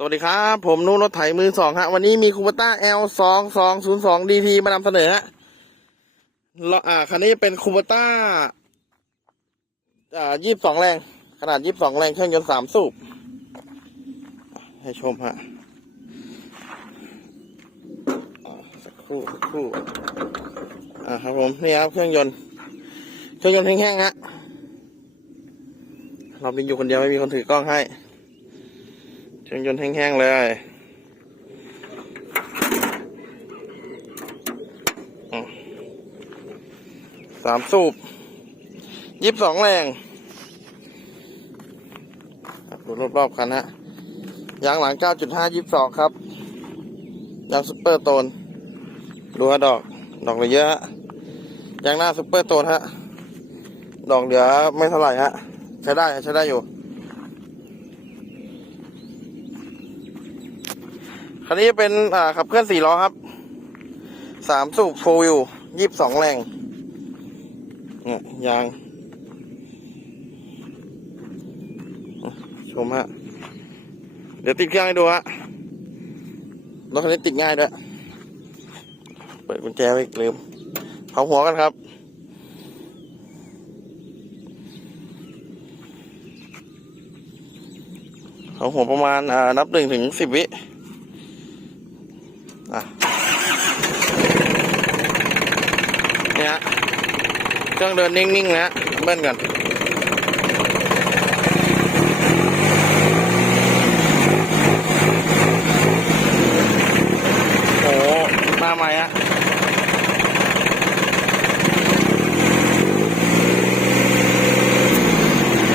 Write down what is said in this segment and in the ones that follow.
สวัสดีครับ ผมนุ่นรถไถมือสองฮะ วันนี้มีคูปต้า L สองสองศูนย์สองดีทีมานำเสนอฮะแล้วอ่าคันนี้เป็นคูปต้า อ่ายี่สิบสองแรง ขนาดยี่สิบสองแรงเครื่องยนต์สามสูบ ให้ชมฮะอ่าสักครู่สักครู่ อ่าครับผม นี่ครับเครื่องยนต์ เครื่องยนต์แห้งๆฮะเราเป็นอยู่คนเดียวไม่มีคนถือกล้องให้ เครื่องยนต์แห้งๆเลยสามสูบยี่สิบสองแรงดูรอบๆคันฮะยางหลัง 9.5 22ครับ ยางซุปเปอร์โตน ดูฮะดอก ดอกเหลือเยอะฮะ ยางหน้าซุปเปอร์โตนฮะ ดอกเหลือไม่เท่าไหร่ฮะ ใช้ได้ใช้ได้อยู่ คันนี้เป็นอ่าขับเคลื่อนสี่ล้อครับสามสูบโฟวิวยี่สิบสองแรงเนี่ยยาง ชมฮะ เดี๋ยวติดเครื่องให้ดูฮะรถคันนี้ติดง่ายด้วย เปิดกุญแจไว้อีกลืมเผาหัวกันครับเผาหัวประมาณนับหนึ่งถึงสิบวิ เนี่ยฮะเครื่องเดินนิ่งๆนะฮะเบิ้ลกันโอ้โหมาใหม่ฮะ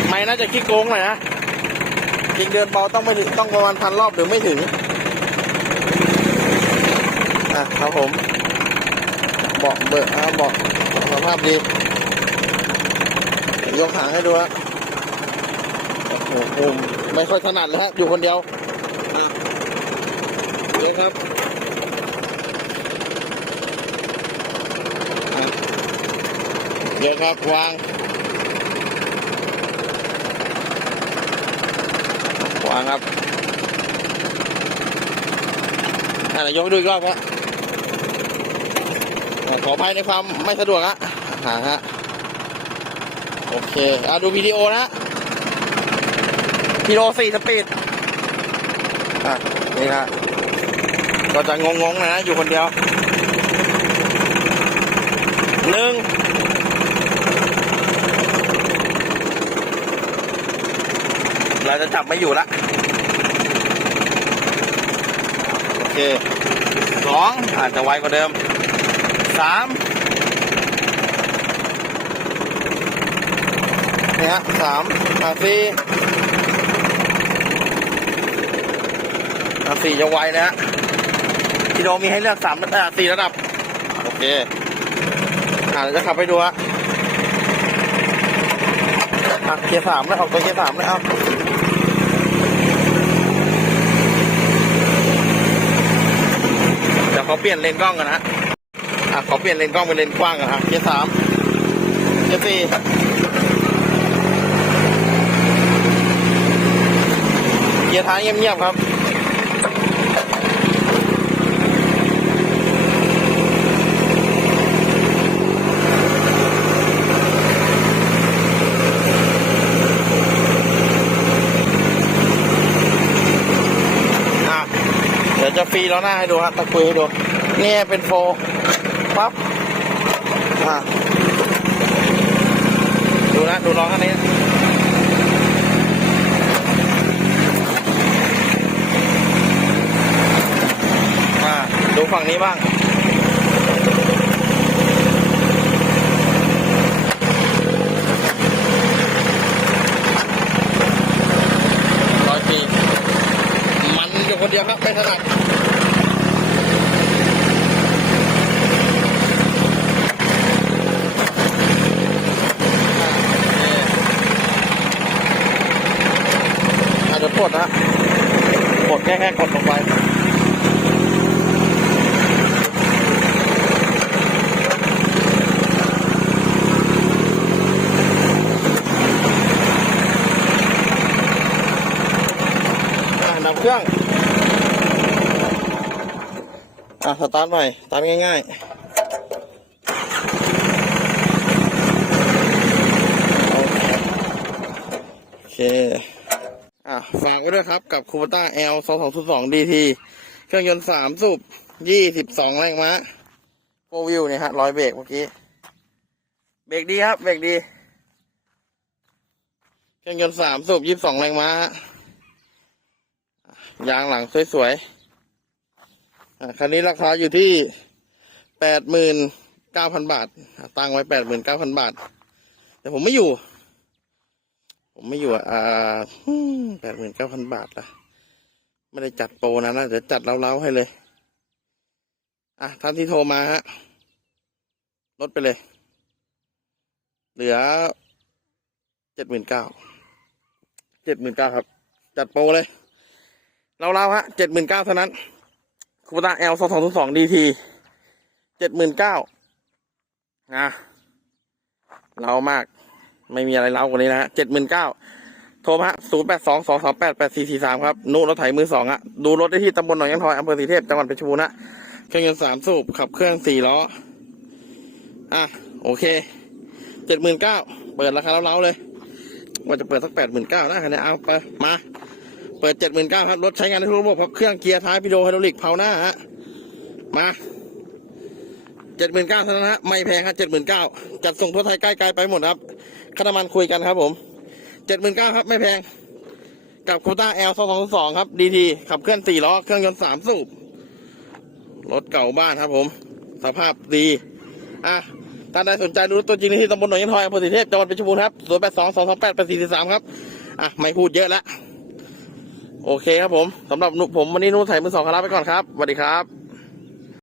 ไม่น่าจะขี้โกงหน่อยนะจริงเดินเบาต้องไม่ถึงต้องประมาณพันรอบหรือไม่ถึง อะครับผมเบาะเบอร์อ่าเบาะสภาพดี ยกหางให้ดูฮะโอ้โหไม่ค่อยถนัดเลยฮะ อยู่คนเดียวอะเลยครับอะเดี๋ยวครับ วาง วางครับอะเดี๋ยวยกให้ดูอีกรอบครับอะ ขออภัยในความไม่สะดวกฮะห่างฮะโอเคอะดูวิดีโอนะกิโลสี่สปีดอะนี่ฮะก็จะงงๆนะอยู่คนเดียวหนึ่งเราจะจับไม่อยู่ละโอเคสองอาจจะไวกว่าเดิม สามเนี่ยฮะสามอะสี่อะสี่จะไวนะฮะกิโลมีให้เลือกสามอะสี่ระดับ โอเค อะเดี๋ยวจะขับไปดูฮะอะเกียร์สามแล้วออกตัวเกียร์สามแล้วเอาเดี๋ยวเขาเปลี่ยนเลนกล้องกันนะ อะขอเปลี่ยนเลนกล้องเป็นเลนกว้างกันอะเกียร์สามเกียร์สี่เกียร์ท้ายเงียบๆครับอะเดี๋ยวจะฟรีล้อหน้าให้ดูฮะตะกุยให้ดูนี่เป็นโฟ ปั๊บอะดูนะดูล้อข้างนี้อะดูฝั่งนี้บ้างร้อยปีมันอยู่คนเดียวครับไม่ถนัด อาจจะปลดนะปลดแค่แค่กดลงไปเครื่อง อะ สตาร์ทใหม่สตาร์ทง่ายๆ โอเค ฝากไว้ด้วยครับ กับคูปต้า L 2 2 2 DT เครื่องยนต์สามสูบยี่สิบสองแรงม้าโฟวิวเนี่ยฮะร้อยเบรกเมื่อกี้เบรกดีครับเบรกดีเครื่องยนต์สามสูบยี่สิบสองแรงม้ายางหลังสวยๆอะคันนี้ราคาอยู่ที่แปดหมื่นเก้าพันบาท ตั้งไว้แปดหมื่นเก้าพันบาท แต่ผมไม่อยู่ ผมไม่อยู่อะอ่าแปดหมื่นเก้าพันบาทละไม่ได้จัดโปรนะนะเดี๋ยวจัดเล้าๆให้เลย อะท่านที่โทรมาฮะลดไปเลย เหลือเจ็ดหมื่นเก้าเจ็ดหมื่นเก้าครับ จัดโปรเลย เราเล่าๆฮะเจ็ดหมื่นเก้าเท่านั้นคูปต้า L สองสองสองดีทีเจ็ดหมื่นเก้าอะเรามาก ไม่มีอะไรเล่ากว่านี้นะฮะเจ็ดหมื่นเก้าโทรมาฮะศูนย์แปดสองสองสองแปดแปดสี่สี่สามครับนุรถไถมือสองอะดูรถได้ที่ตำบลหนองยังทอยอำเภอสีเทพจังหวัดเพชรบูรณ์นะเครื่องยนต์สามสูบขับเครื่องสี่ล้อ อะ โอเคเจ็ดหมื่นเก้าเปิดราคาเล้าๆเลย ว่าจะเปิดสักแปดหมื่นเก้านะคันนี้เอาไปมา เปิดเจ็ดหมื่นเก้าครับ รถใช้งานในทุกระบบเพราะเครื่องเกียร์ท้ายพิโดไฮดรอลิกเผาหน้าฮะมา เจ็ดหมื่นเก้าเท่านั้นฮะไม่แพงครับเจ็ดหมื่นเก้าจัดส่งทั่วไทยใกล้ไกลไปหมดครับคานามันคุยกันครับผมเจ็ดหมื่นเก้าครับไม่แพง กับโคต้า L สองสองสองครับดีทีขับเคลื่อนสี่ล้อเครื่องยนต์สามสูบรถเก่าบ้านครับผม สภาพดี อะถ้าใดสนใจดูตัวจริงที่ตำบลหนองยันทอยอำเภอสีเทพจังหวัดเพชรบูรณ์ครับศูนย์แปดสองสองสองแปดแปดสี่สี่สามครับ อะ ไม่พูดเยอะละโอเคครับผมสำหรับหนุผมวันนี้นุ่นใส่มือสองคาราไปก่อนครับสวัสดีครับ